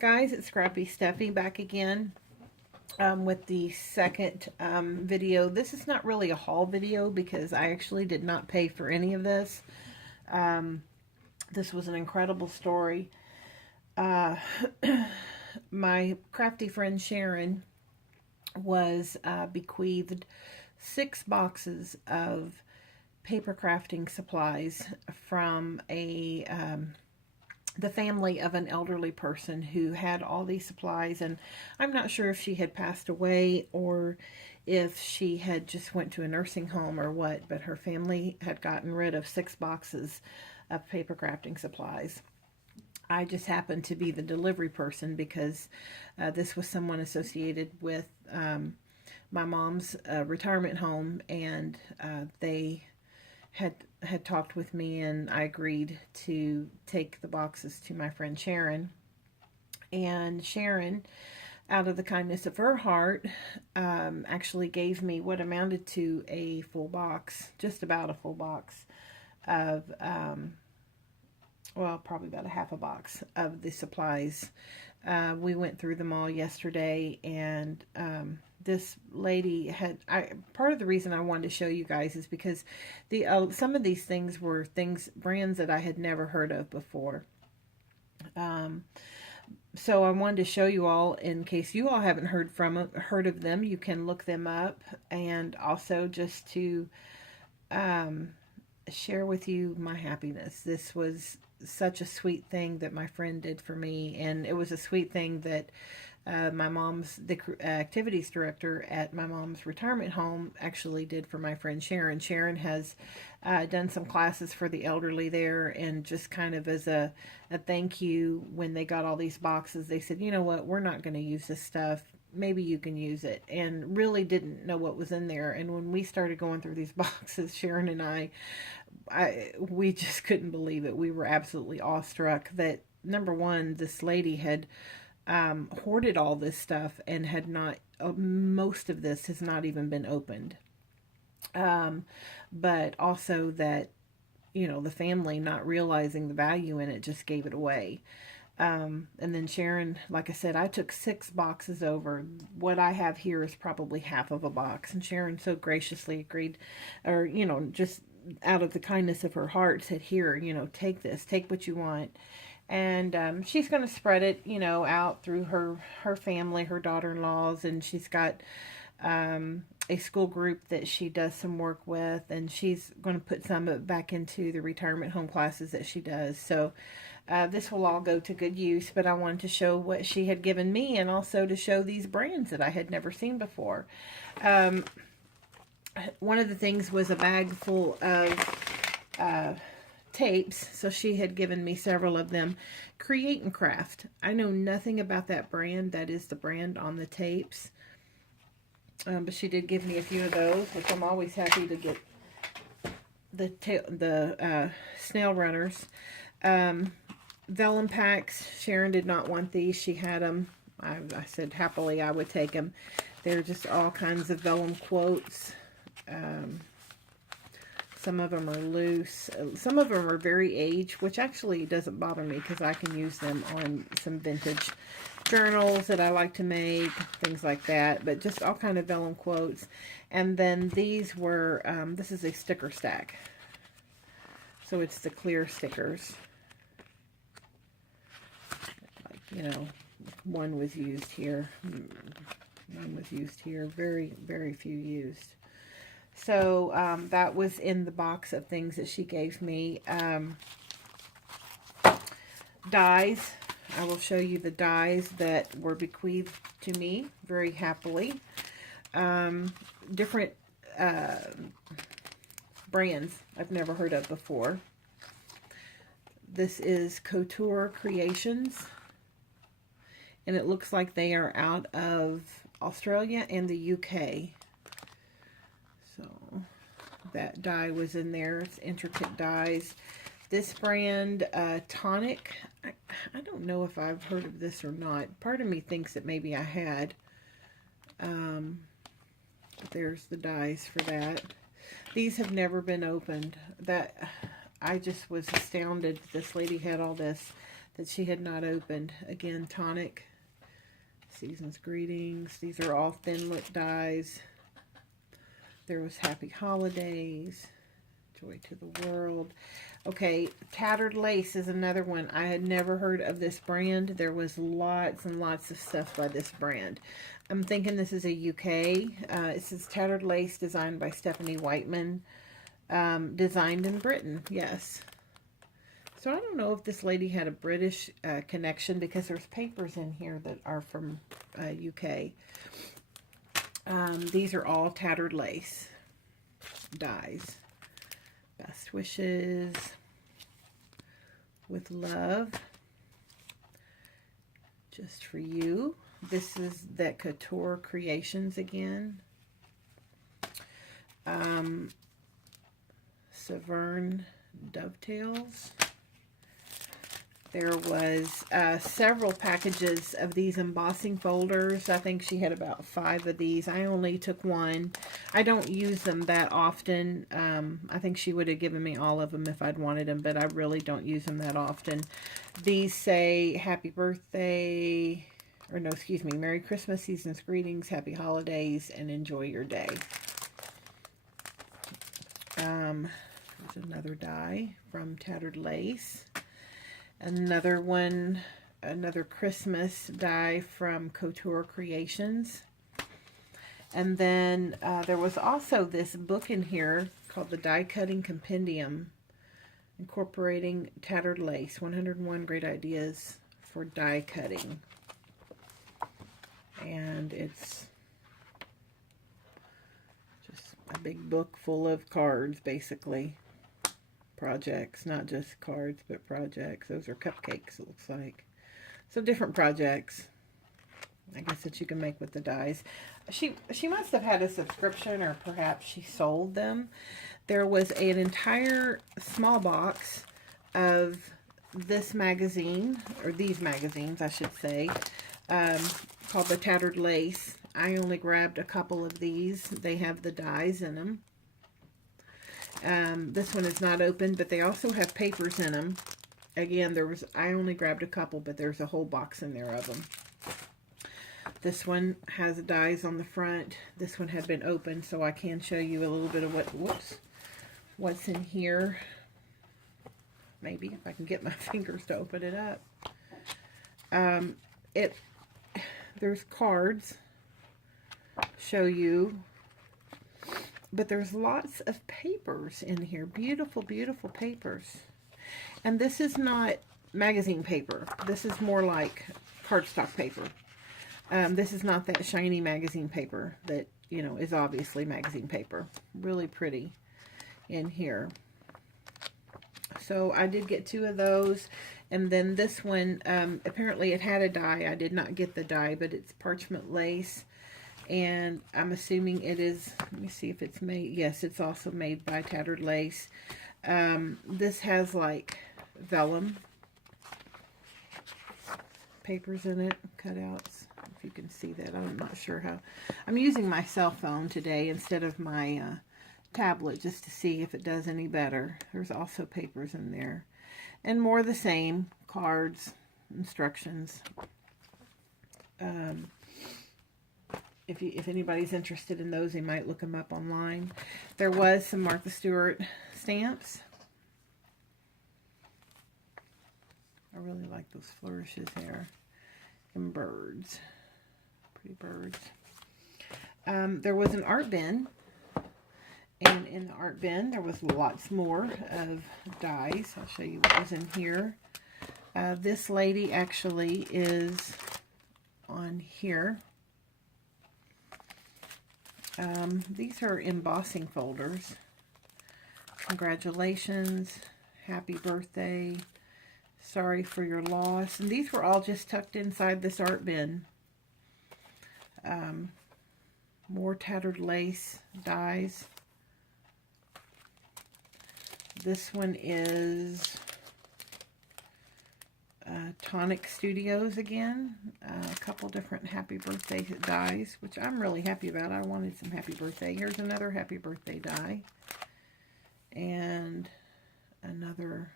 Guys, it's Scrappy Steffi back again with the second video. This is not really a haul video because I actually did not pay for any of this. This was an incredible story. Uh, my crafty friend Sharon was bequeathed 6 boxes of paper crafting supplies from the family of an elderly person who had all these supplies, and I'm not sure if she had passed away or if she had just went to a nursing home or what, but her family had gotten rid of 6 boxes of paper crafting supplies. I just happened to be the delivery person because this was someone associated with my mom's retirement home, and they had talked with me, and I agreed to take the boxes to my friend Sharon. And Sharon, out of the kindness of her heart, actually gave me what amounted to a full box, just about a full box of, well, probably about a half a box of the supplies. We went through them all yesterday, and this lady had, part of the reason I wanted to show you guys is because some of these things were brands that I had never heard of before. So I wanted to show you all, in case you all haven't heard of them. You can look them up, and also just to share with you my happiness. This was such a sweet thing that my friend did for me, and it was a sweet thing that the activities director at my mom's retirement home actually did for my friend Sharon. Sharon has done some classes for the elderly there, and just kind of as a thank you, when they got all these boxes, they said, you know what, we're not going to use this stuff. Maybe you can use it, and really didn't know what was in there. And when we started going through these boxes, Sharon and we just couldn't believe it. We were absolutely awestruck that, number one, this lady had hoarded all this stuff and had not, most of this has not even been opened. But also that, the family not realizing the value in it just gave it away. And then Sharon, like I said, I took 6 boxes over. What I have here is probably half of a box. And Sharon so graciously agreed, or, just out of the kindness of her heart said, here, take this, take what you want. And she's going to spread it, out through her family, her daughter-in-laws, and she's got a school group that she does some work with, and she's going to put some of it back into the retirement home classes that she does. So this will all go to good use, but I wanted to show what she had given me, and also to show these brands that I had never seen before. One of the things was a bag full of tapes, so she had given me several of them. Create and Craft. I know nothing about that brand. That is the brand on the tapes. But she did give me a few of those, which I'm always happy to get the snail runners. Vellum packs. Sharon did not want these. She had them. I said happily I would take them. They're just all kinds of vellum quotes. Some of them are loose. Some of them are very aged, which actually doesn't bother me because I can use them on some vintage journals that I like to make, things like that. But just all kind of vellum quotes. And then these were, this is a sticker stack. So it's the clear stickers. Like, one was used here. One was used here. Very, very few used. So that was in the box of things that she gave me. Dies. I will show you the dies that were bequeathed to me very happily. Different brands I've never heard of before. This is Couture Creations, and it looks like they are out of Australia and the UK. So that die was in there. It's intricate dies. This brand, Tonic, I don't know if I've heard of this or not. Part of me thinks that maybe I had. There's the dies for that. These have never been opened. I just was astounded that this lady had all this that she had not opened. Again, Tonic, Season's Greetings. These are all thin lip dies. There was Happy Holidays, Joy to the World. Okay, Tattered Lace is another one. I had never heard of this brand. There was lots and lots of stuff by this brand. I'm thinking this is a UK. It says Tattered Lace, designed by Stephanie Whiteman. Designed in Britain, yes. So I don't know if this lady had a British connection, because there's papers in here that are from UK. These are all Tattered Lace dies. Best wishes, with love, just for you. This is that Couture Creations again. Severn Dovetails. There was several packages of these embossing folders. I think she had about 5 of these. I only took one. I don't use them that often. I think she would have given me all of them if I'd wanted them, but I really don't use them that often. These say Happy Birthday, or no, excuse me, Merry Christmas, Season's Greetings, Happy Holidays, and Enjoy Your Day. There's another die from Tattered Lace. Another one, another Christmas die from Couture Creations. And then there was also this book in here called the Die Cutting Compendium, incorporating Tattered Lace, 101 Great Ideas for Die Cutting. And it's just a big book full of cards, basically. Projects, not just cards, but projects. Those are cupcakes, it looks like. So different projects, I guess, that you can make with the dies. She must have had a subscription, or perhaps she sold them. There was an entire small box of this magazine, or these magazines, I should say, called the Tattered Lace. I only grabbed a couple of these. They have the dies in them. This one is not open, but they also have papers in them. Again, I only grabbed a couple, but there's a whole box in there of them. This one has dies on the front. This one had been opened, so I can show you a little bit of what's in here. Maybe, if I can get my fingers to open it up. There's cards, show you. But there's lots of papers in here. Beautiful, beautiful papers. And this is not magazine paper. This is more like cardstock paper. This is not that shiny magazine paper that, you know, is obviously magazine paper. Really pretty in here. So I did get 2 of those. And then this one, apparently it had a die. I did not get the die, but it's parchment lace. And I'm assuming it is, let me see if it's made, yes, it's also made by Tattered Lace. This has like vellum papers in it, cutouts, if you can see that. I'm not sure how. I'm using my cell phone today instead of my tablet, just to see if it does any better. There's also papers in there. And more the same, cards, instructions. If anybody's interested in those, they might look them up online. There was some Martha Stewart stamps. I really like those flourishes there. And birds. Pretty birds. There was an art bin. And in the art bin, there was lots more of dies. I'll show you what was in here. This lady actually is on here. These are embossing folders. Congratulations, happy birthday, sorry for your loss. And these were all just tucked inside this art bin. More Tattered Lace dies. This one is Tonic Studios again. A couple different happy birthday dies, which I'm really happy about. I wanted some happy birthday. Here's another happy birthday die. And another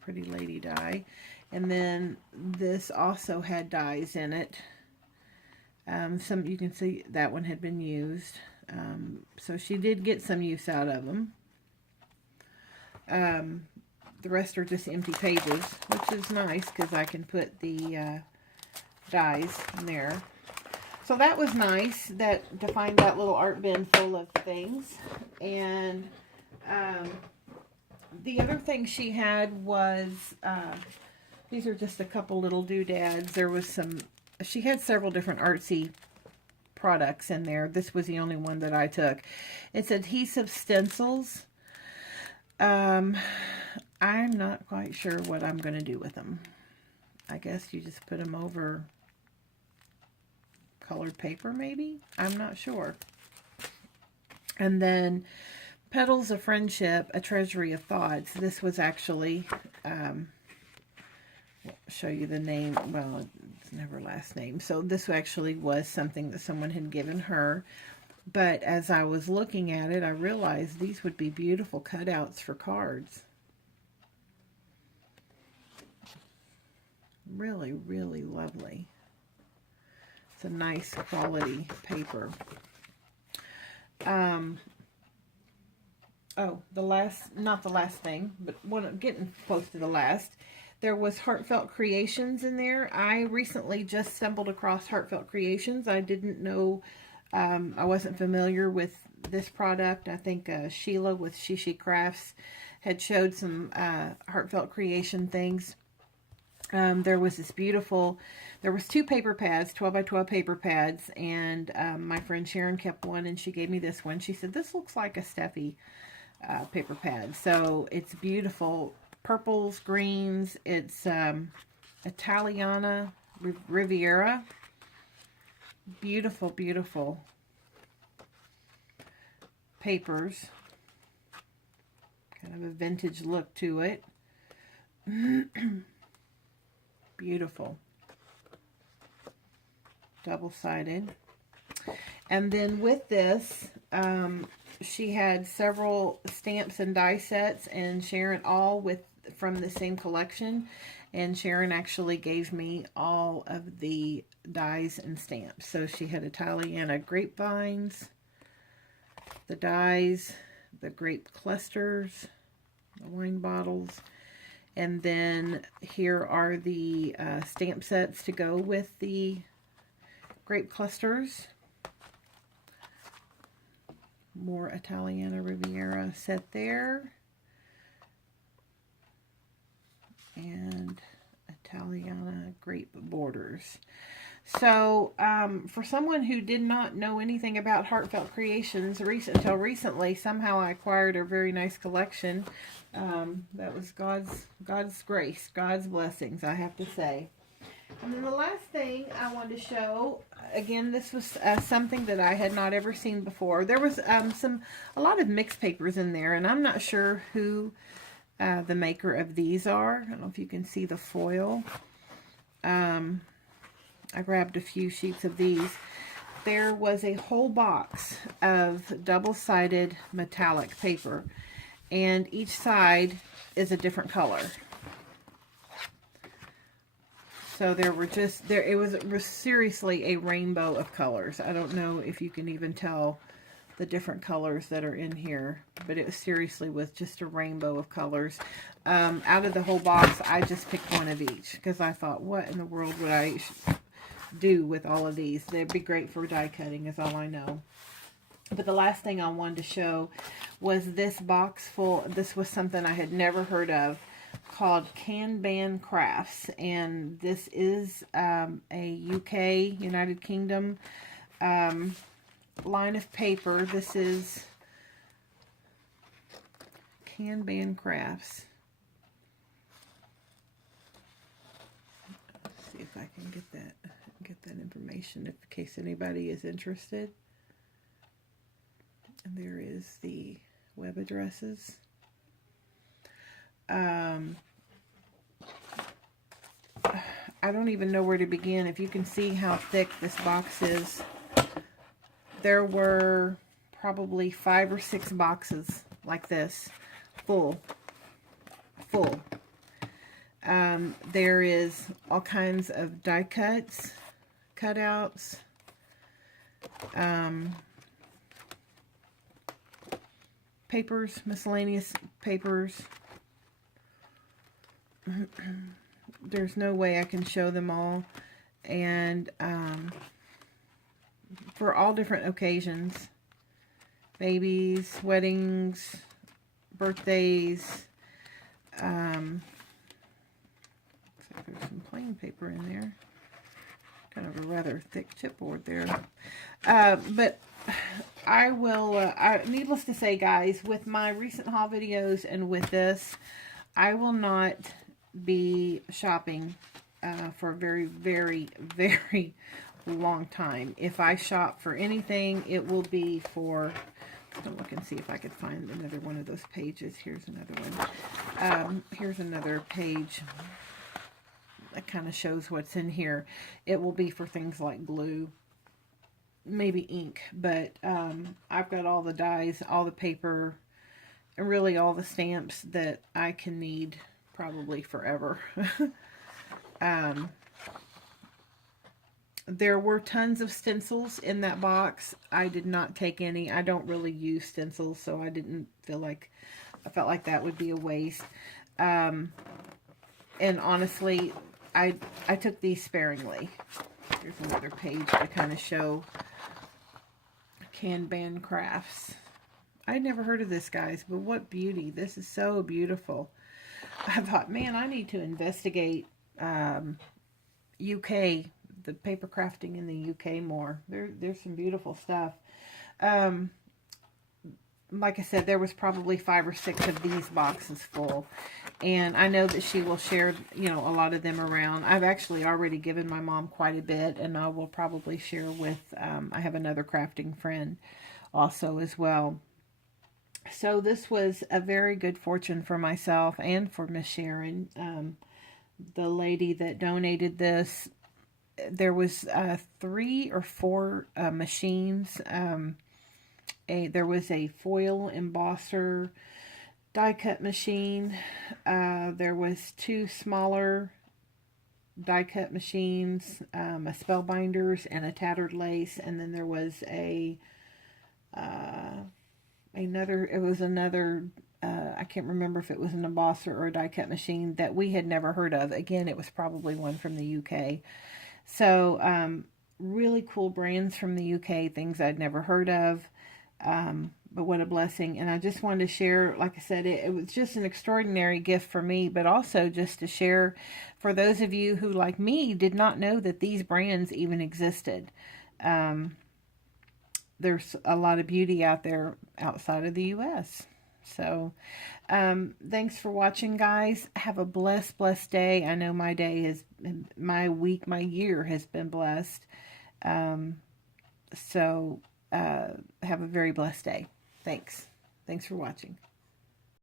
Pretty Lady die. And then this also had dies in it. Some, you can see that one had been used. So she did get some use out of them. The rest are just empty pages, which is nice because I can put the dies in there. So that was nice, that to find that little art bin full of things. And the other thing she had was, these are just a couple little doodads. There was some, she had several different artsy products in there. This was the only one that I took. It's adhesive stencils. I'm not quite sure what I'm going to do with them. I guess you just put them over colored paper, maybe? I'm not sure. And then Petals of Friendship, A Treasury of Thoughts. This was actually, I'll show you the name. Well, it's never last name. So this actually was something that someone had given her. But as I was looking at it, I realized these would be beautiful cutouts for cards. Really, really lovely. It's a nice quality paper. Oh, not the last thing, but getting close to the last. There was Heartfelt Creations in there. I recently just stumbled across Heartfelt Creations. I didn't know, I wasn't familiar with this product. I think Sheila with Couture Crafts had showed some Heartfelt Creation things. There was this beautiful, there was 2 paper pads, 12 by 12 paper pads, and my friend Sharon kept one, and she gave me this one. She said, this looks like a Steffi paper pad. So it's beautiful. Purples, greens. It's Italiana Riviera. Beautiful, beautiful papers. Kind of a vintage look to it. Beautiful. Double-sided. And then with this, she had several stamps and die sets, and Sharon all from the same collection. And Sharon actually gave me all of the dies and stamps. So she had Italiana grapevines, the dies, the grape clusters, the wine bottles. And then here are the stamp sets to go with the grape clusters. More Italiana Riviera set there. And Italiana grape borders. So, for someone who did not know anything about Heartfelt Creations until recently, somehow I acquired a very nice collection. That was God's grace, God's blessings, I have to say. And then the last thing I wanted to show, again, this was something that I had not ever seen before. There was a lot of mixed papers in there, and I'm not sure who the maker of these are. I don't know if you can see the foil. I grabbed a few sheets of these. There was a whole box of double-sided metallic paper, and each side is a different color. So it was seriously a rainbow of colors. I don't know if you can even tell the different colors that are in here, but it seriously was just a rainbow of colors. Out of the whole box, I just picked one of each because I thought, what in the world would I do with all of these? They'd be great for die cutting, is all I know. But the last thing I wanted to show was this box full. This was something I had never heard of, called Kanban Crafts, and this is a UK, United Kingdom line of paper. This is Kanban Crafts. Let's see if I can get that information in case anybody is interested. And there is the web addresses. I don't even know where to begin. If you can see how thick this box is, there were probably 5 or 6 boxes like this, full. There is all kinds of die cuts, cutouts, papers, miscellaneous papers. There's no way I can show them all. And for all different occasions. Babies, weddings, birthdays. Looks like there's some plain paper in there. Kind of a rather thick chipboard there. But I will, needless to say, guys, with my recent haul videos and with this, I will not be shopping for a very, very, very long time. If I shop for anything, it will be for... Let's look and see if I could find another one of those pages. Here's another one. Here's another page that kind of shows what's in here. It will be for things like glue, maybe ink, but I've got all the dies, all the paper, and really all the stamps that I can need probably forever. There were tons of stencils in that box. I did not take any. I don't really use stencils, so I didn't feel like, I felt like that would be a waste. And honestly, I took these sparingly. Here's another page to kind of show Kanban Crafts. I'd never heard of this, guys, but what beauty. This is so beautiful. I thought, man, I need to investigate UK, the paper crafting in the UK more. There's some beautiful stuff. Like I said, there was probably 5 or 6 of these boxes full. And I know that she will share, you know, a lot of them around. I've actually already given my mom quite a bit, and I will probably share with, I have another crafting friend also as well. So this was a very good fortune for myself and for Miss Sharon, the lady that donated this. There was 3 or 4 machines. There was a foil embosser die cut machine. There was 2 smaller die cut machines, a spellbinders and a tattered lace, and then there was another I can't remember if it was an embosser or a die cut machine that we had never heard of. Again, it was probably one from the UK. So really cool brands from the UK, things I'd never heard of. But what a blessing. And I just wanted to share, like I said, it was just an extraordinary gift for me, but also just to share for those of you who, like me, did not know that these brands even existed. There's a lot of beauty out there outside of the U.S. So, thanks for watching, guys. Have a blessed, blessed day. I know my day has, my week, my year has been blessed. Have a very blessed day. Thanks. Thanks for watching.